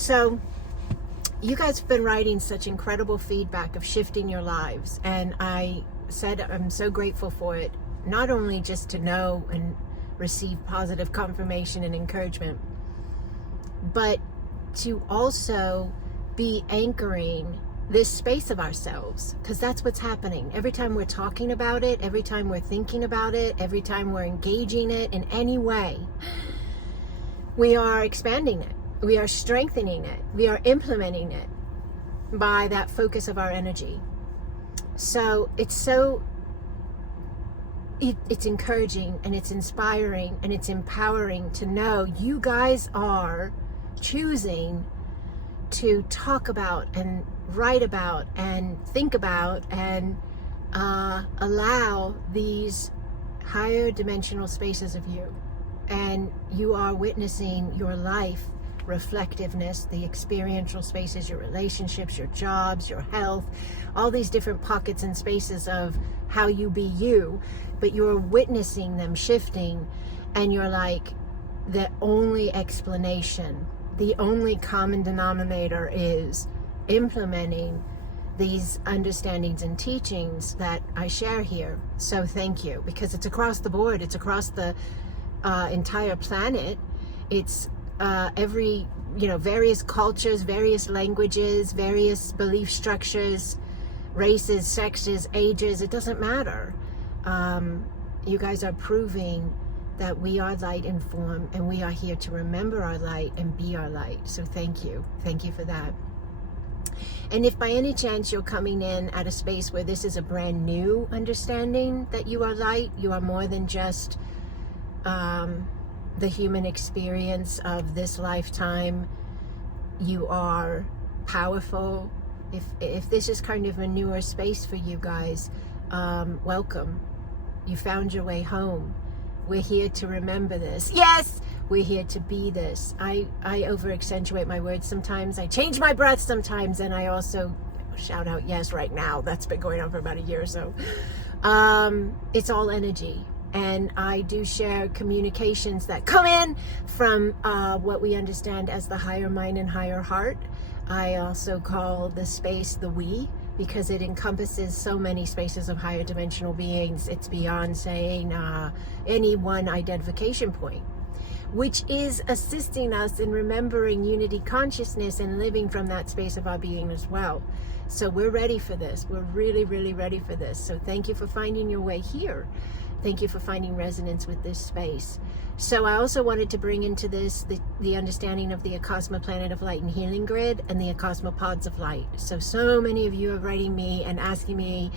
So you guys have been writing such incredible feedback of shifting your lives, and I said I'm so grateful for it, not only just to know and receive positive confirmation and encouragement, but to also be anchoring this space of ourselves, because that's what's happening. Every time we're talking about it, every time we're thinking about it, every time we're engaging it in any way, we are expanding it, we are strengthening it, we are implementing it by that focus of our energy. So it's encouraging, and it's inspiring, and it's empowering to know you guys are choosing to talk about and write about and think about and allow these higher dimensional spaces of you. And you are witnessing your life reflectiveness, the experiential spaces, your relationships, your jobs, your health, all these different pockets and spaces of how you be you, but you're witnessing them shifting, and you're like, the only explanation, the only common denominator is implementing these understandings and teachings that I share here. So thank you, because it's across the board, it's across the entire planet. It's every, various cultures, various languages, various belief structures, races, sexes, ages, it doesn't matter. You guys are proving that we are light in form, and we are here to remember our light and be our light. So thank you for that. And if by any chance you're coming in at a space where this is a brand new understanding that you are light, you are more than just the human experience of this lifetime, you are powerful. If this is kind of a newer space for you guys, welcome. You found your way home. We're here to remember this. Yes, we're here to be this. I over accentuate my words sometimes. I change my breath sometimes, and I also shout out yes right now. That's been going on for about a year or so. It's all energy. And I do share communications that come in from what we understand as the higher mind and higher heart. I also call the space the we, because it encompasses so many spaces of higher dimensional beings. It's beyond saying any one identification point, which is assisting us in remembering unity consciousness and living from that space of our being as well. So we're ready for this. We're really, really ready for this. So thank you for finding your way here. Thank you for finding resonance with this space. So I also wanted to bring into this the understanding of the Acasma Planet of Light and Healing Grid and the Acasma Pods of Light. So many of you are writing me and asking me,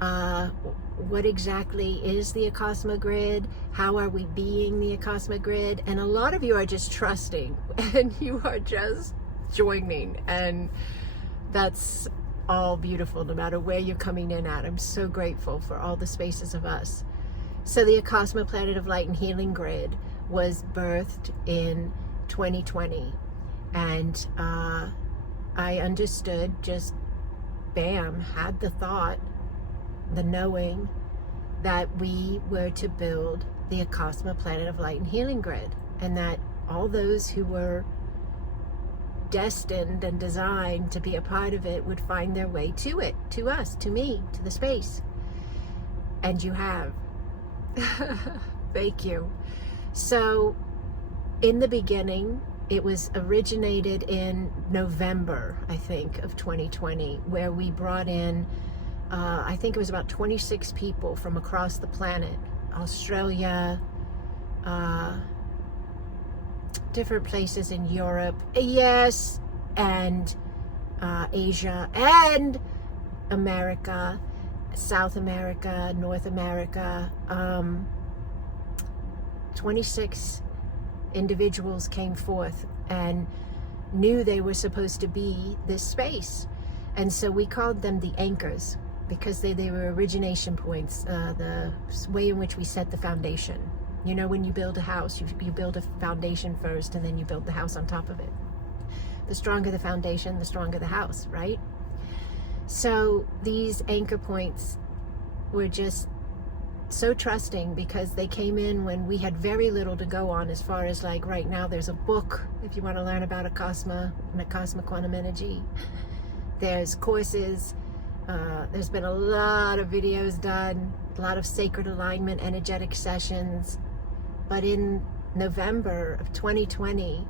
what exactly is the Acasma Grid? How are we being the Acasma Grid? And a lot of you are just trusting, and you are just joining. And that's all beautiful, no matter where you're coming in at. I'm so grateful for all the spaces of us. So the Acasma Planet of Light and Healing Grid was birthed in 2020. And I understood, just bam, had the thought, the knowing that we were to build the Acasma Planet of Light and Healing Grid, and that all those who were destined and designed to be a part of it would find their way to it, to us, to me, to the space. And you have. Thank you. So in the beginning, it was originated in November, I think, of 2020, where we brought in, I think it was about 26 people from across the planet, Australia, different places in Europe, yes, and Asia, and America, South America, North America. 26 individuals came forth and knew they were supposed to be this space. And so we called them the anchors, because they were origination points, the way in which we set the foundation. You know, when you build a house, you build a foundation first, and then you build the house on top of it. The stronger the foundation, the stronger the house, right? So these anchor points were just so trusting, because they came in when we had very little to go on, as far as like right now there's a book if you want to learn about Acasma and Acasma quantum energy. There's courses, there's been a lot of videos done, a lot of sacred alignment energetic sessions. But in November of 2020,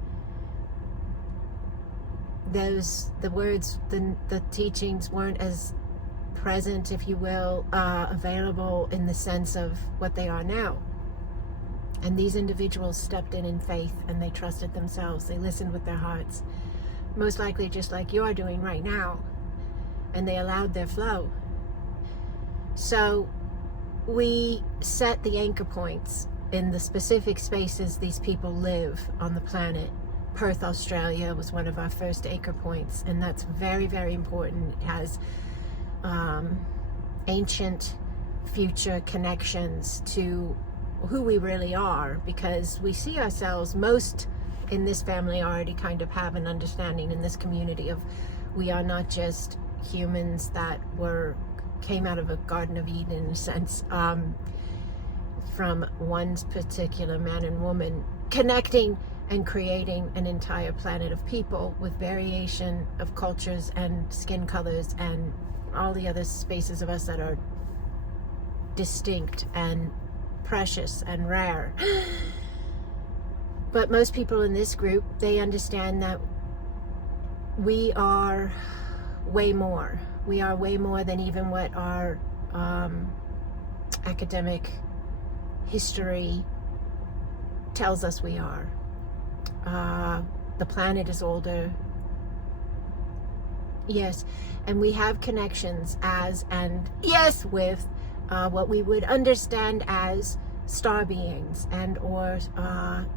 the teachings weren't as present, if you will, available in the sense of what they are now. And these individuals stepped in faith, and they trusted themselves. They listened with their hearts, most likely just like you're doing right now, and they allowed their flow. So we set the anchor points in the specific spaces these people live on the planet. Perth, Australia was one of our first anchor points, and that's very, very important. It has ancient future connections to who we really are, because we see ourselves, most in this family already kind of have an understanding in this community of, we are not just humans that came out of a Garden of Eden, in a sense, from one particular man and woman connecting and creating an entire planet of people with variation of cultures and skin colors and all the other spaces of us that are distinct and precious and rare. But most people in this group, they understand that we are way more. We are way more than even what our academic history tells us we are. The planet is older. Yes, and we have connections with what we would understand as star beings and or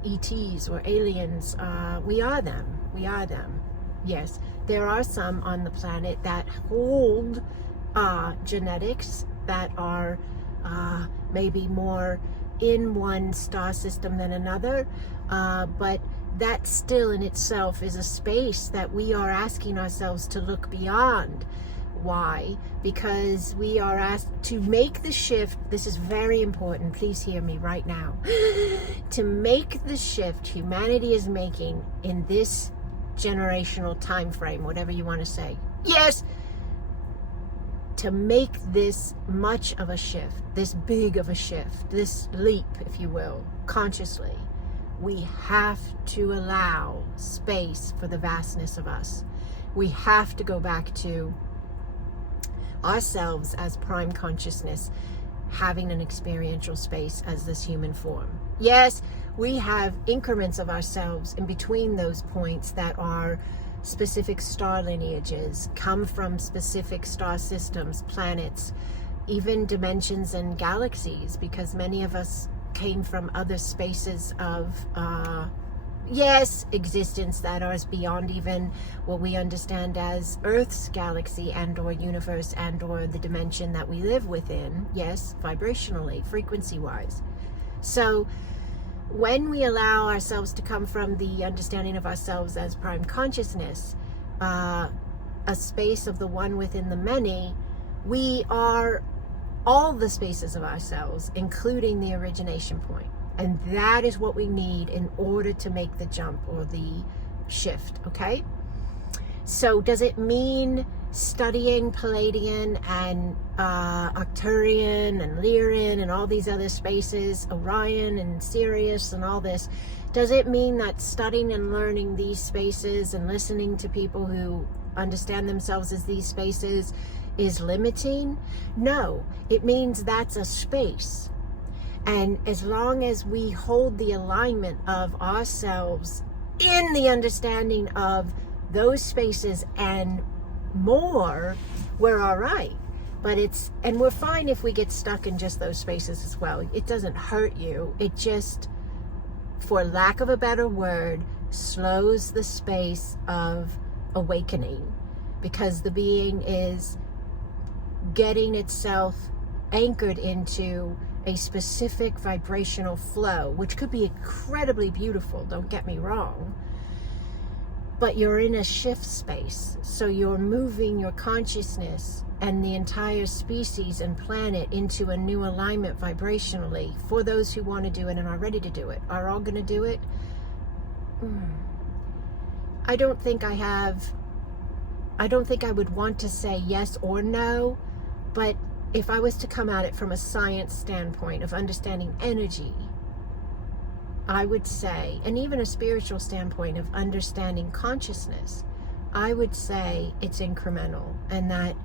ETs or aliens. We are them. Yes, there are some on the planet that hold genetics that are maybe more in one star system than another, but that still in itself is a space that we are asking ourselves to look beyond. Why? Because we are asked to make the shift. This is very important. Please hear me right now. To make the shift humanity is making in this generational time frame, whatever you want to say. Yes! To make this much of a shift, this big of a shift, this leap, if you will, consciously, we have to allow space for the vastness of us. We have to go back to ourselves as prime consciousness, having an experiential space as this human form. Yes, we have increments of ourselves in between those points that are specific star lineages, come from specific star systems, planets, even dimensions and galaxies, because many of us came from other spaces of existence that are beyond even what we understand as Earth's galaxy and or universe and or the dimension that we live within. Yes, vibrationally, frequency wise. So when we allow ourselves to come from the understanding of ourselves as prime consciousness, a space of the one within the many, we are all the spaces of ourselves, including the origination point. And that is what we need in order to make the jump or the shift, okay? So does it mean studying Palladian and Arcturian and Lyrian and all these other spaces, Orion and Sirius and all this? Does it mean that studying and learning these spaces and listening to people who understand themselves as these spaces is limiting? No, it means that's a space. And as long as we hold the alignment of ourselves in the understanding of those spaces and more, we're all right. And we're fine if we get stuck in just those spaces as well. It doesn't hurt you. It just, for lack of a better word, slows the space of awakening, because the being is getting itself anchored into a specific vibrational flow, which could be incredibly beautiful, don't get me wrong. but you're in a shift space. So you're moving your consciousness and the entire species and planet into a new alignment vibrationally for those who want to do it and are ready to do it. Are all going to do it? I don't think I would want to say yes or no, but if I was to come at it from a science standpoint of understanding energy, I would say, and even a spiritual standpoint of understanding consciousness, I would say it's incremental, and that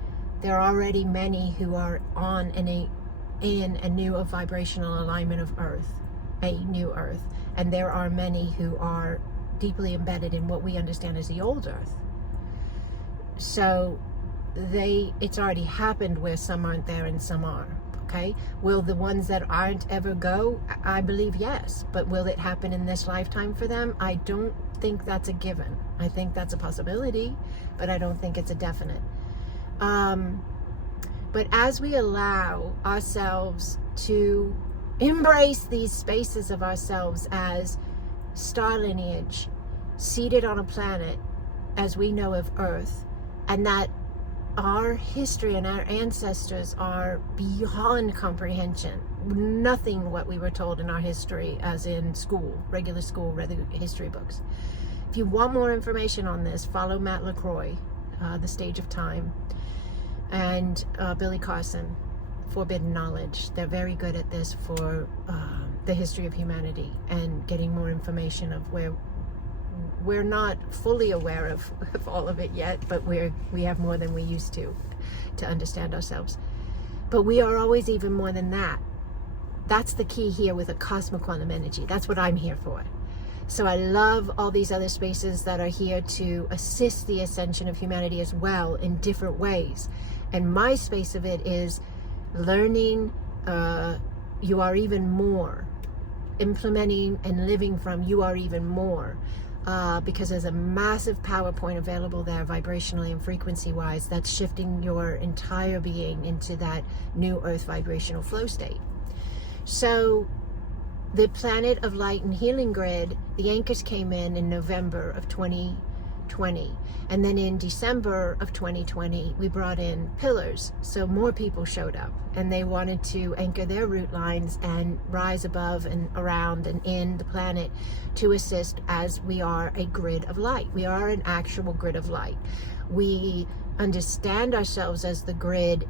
there are already many who are on in a new vibrational alignment of Earth, a new Earth, and there are many who are deeply embedded in what we understand as the old Earth. So it's already happened where some aren't there and some are. Okay, will the ones that aren't ever go? I believe yes, but will it happen in this lifetime for them? I don't think that's a given. I think that's a possibility, but I don't think it's a definite. But as we allow ourselves to embrace these spaces of ourselves as star lineage, seated on a planet as we know of Earth, and that our history and our ancestors are beyond comprehension. Nothing what we were told in our history, as in school, regular history books. If you want more information on this, follow Matt LaCroix, The Stage of Time, and Billy Carson, Forbidden Knowledge. They're very good at this for the history of humanity and getting more information of where we're not fully aware of all of it yet, but we have more than we used to understand ourselves. But we are always even more than that. That's the key here with Acasma quantum energy. That's what I'm here for. So I love all these other spaces that are here to assist the ascension of humanity as well in different ways. And my space of it is learning you are even more, implementing and living from you are even more. Because there's a massive power point available there vibrationally and frequency wise that's shifting your entire being into that new Earth vibrational flow state. So the Planet of Light and Healing Grid, the anchors came in November of 2020, and then in December of 2020 we brought in pillars, so more people showed up and they wanted to anchor their root lines and rise above and around and in the planet to assist, as we are a grid of light. We are an actual grid of light. We understand ourselves as the grid,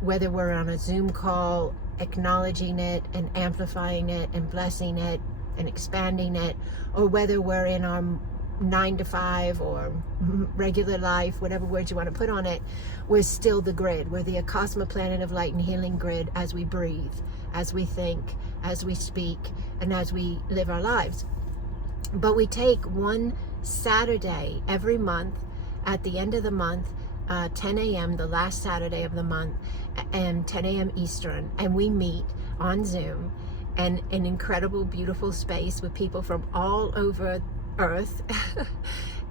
whether we're on a Zoom call, acknowledging it and amplifying it and blessing it and expanding it, or whether we're in our 9 to 5 or regular life, whatever words you want to put on it, we're still the grid. We're the Acasma Planet of Light and Healing Grid as we breathe, as we think, as we speak, and as we live our lives. But we take one Saturday every month at the end of the month, 10 a.m., the last Saturday of the month, and 10 a.m. Eastern, and we meet on Zoom and an incredible, beautiful space with people from all over Earth.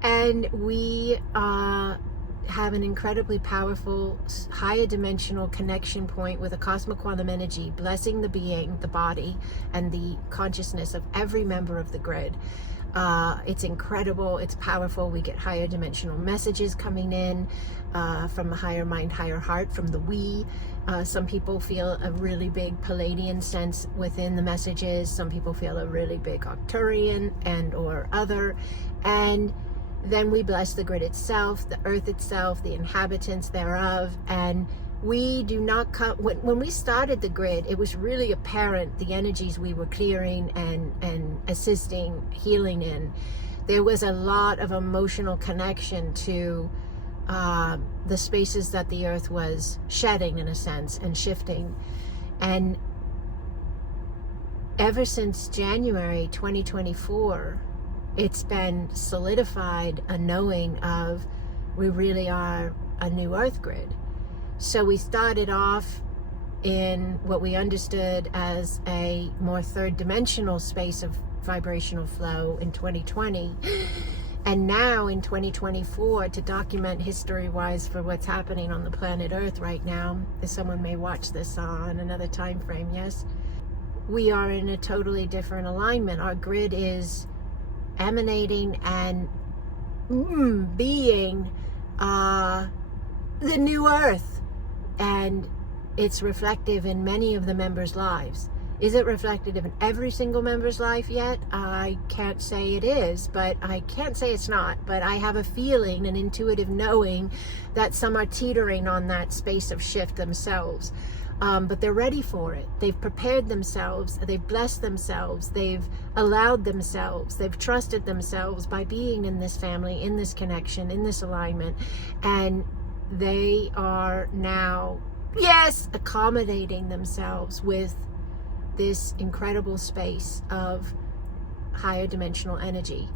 And we have an incredibly powerful, higher dimensional connection point with Acasma quantum energy, blessing the being, the body, and the consciousness of every member of the grid. It's incredible, it's powerful. We get higher dimensional messages coming in from the higher mind, higher heart, from the we. Some people feel a really big Palladian sense within the messages. Some people feel a really big Arcturian and or other. And then we bless the grid itself, the earth itself, the inhabitants thereof. And we do not come, when we started the grid, it was really apparent the energies we were clearing and assisting, healing in. There was a lot of emotional connection to the spaces that the earth was shedding, in a sense, and shifting. And ever since January 2024, it's been solidified a knowing of we really are a new earth grid. So we started off in what we understood as a more third dimensional space of vibrational flow in 2020. And now in 2024, to document history-wise for what's happening on the planet Earth right now, as someone may watch this on another time frame, yes, we are in a totally different alignment. Our grid is emanating and being the new earth. And it's reflective in many of the members' lives. Is it reflected in every single member's life yet? I can't say it is, but I can't say it's not. But I have a feeling, an intuitive knowing, that some are teetering on that space of shift themselves. But they're ready for it. They've prepared themselves. They've blessed themselves. They've allowed themselves. They've trusted themselves by being in this family, in this connection, in this alignment. And they are now, yes, accommodating themselves with this incredible space of higher dimensional energy,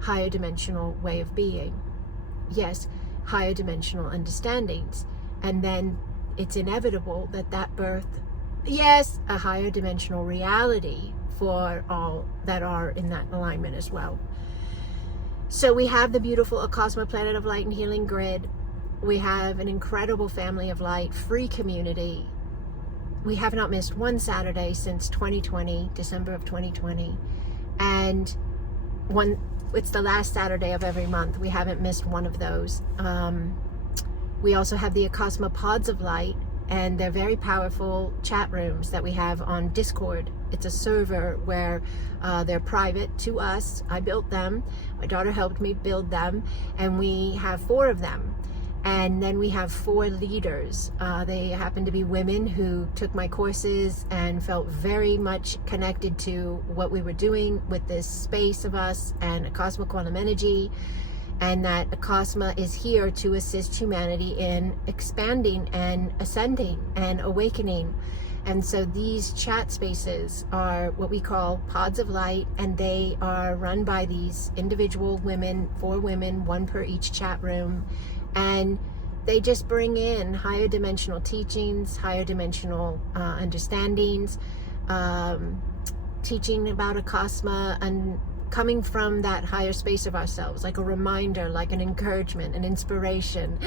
higher dimensional way of being, yes, higher dimensional understandings. And then it's inevitable that that birth, yes, a higher dimensional reality for all that are in that alignment as well. So we have the beautiful Acasma Planet of Light and Healing Grid. We have an incredible family of light, free community. We have not missed one Saturday since 2020, December of 2020. And it's the last Saturday of every month. We haven't missed one of those. We also have the Acasma Pods of Light, and they're very powerful chat rooms that we have on Discord. It's a server where they're private to us. I built them. My daughter helped me build them, and we have 4 of them. And then we have 4 leaders. They happen to be women who took my courses and felt very much connected to what we were doing with this space of us and Acasma Quantum Energy, and that Acasma is here to assist humanity in expanding and ascending and awakening. And so these chat spaces are what we call Pods of Light, and they are run by these individual women, 4 women, 1 per each chat room. And they just bring in higher dimensional teachings, higher dimensional understandings, teaching about Acasma, and coming from that higher space of ourselves, like a reminder, like an encouragement, an inspiration,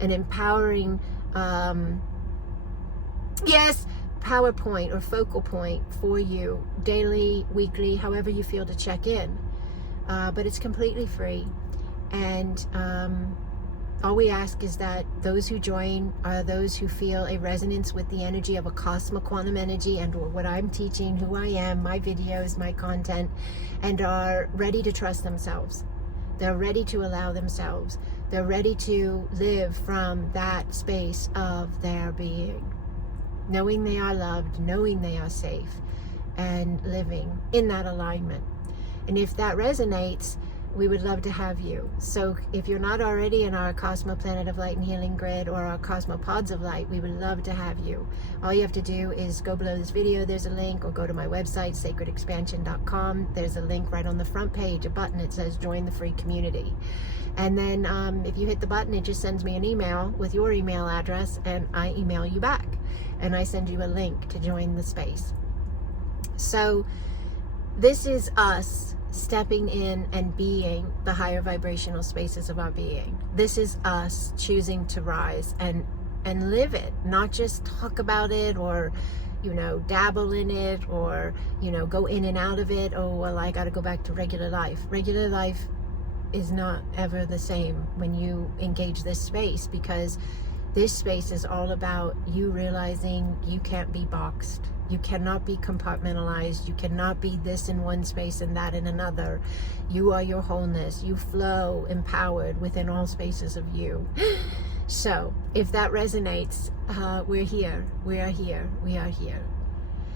an empowering, yes, PowerPoint or focal point for you, daily, weekly, however you feel to check in. But it's completely free. And all we ask is that those who join are those who feel a resonance with the energy of Acasma Quantum Energy and or what I'm teaching, who I am, my videos, my content, and are ready to trust themselves. They're ready to allow themselves. They're ready to live from that space of their being, knowing they are loved, knowing they are safe, and living in that alignment. And if that resonates, we would love to have you. So if you're not already in our Acasma Planet of Light and Healing Grid or our Acasma Pods of Light, we would love to have you. All you have to do is go below this video, there's a link, or go to my website, sacredexpansion.com. There's a link right on the front page, a button, it says join the free community. And then if you hit the button, it just sends me an email with your email address, and I email you back. And I send you a link to join the space. So this is us stepping in and being the higher vibrational spaces of our being. This is us choosing to rise and live it, not just talk about it or, you know, dabble in it or, you know, go in and out of it. Oh, well, I got to go back to regular life. Regular life is not ever the same when you engage this space, because this space is all about you realizing you can't be boxed. You cannot be compartmentalized. You cannot be this in one space and that in another. You are your wholeness. You flow empowered within all spaces of you. So if that resonates, we're here. We are here. We are here.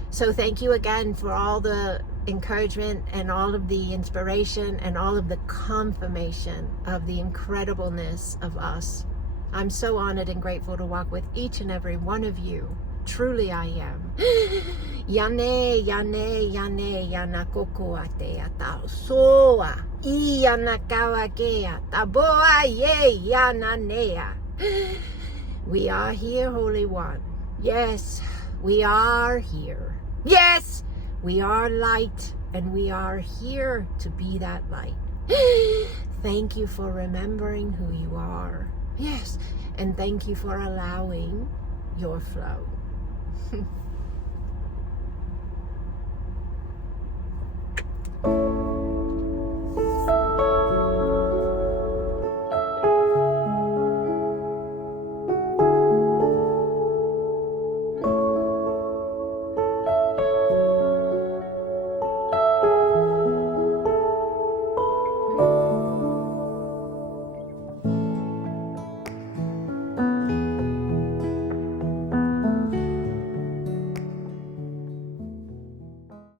So thank you again for all the encouragement and all of the inspiration and all of the confirmation of the incredibleness of us. I'm so honored and grateful to walk with each and every one of you. Truly I am. Yane, yane, yane, yana kokoate ata soa. I yana kawakea taboa ye yana nea. We are here, Holy One. Yes, we are here. Yes, we are light, and we are here to be that light. Thank you for remembering who you are. Yes, and thank you for allowing your flow.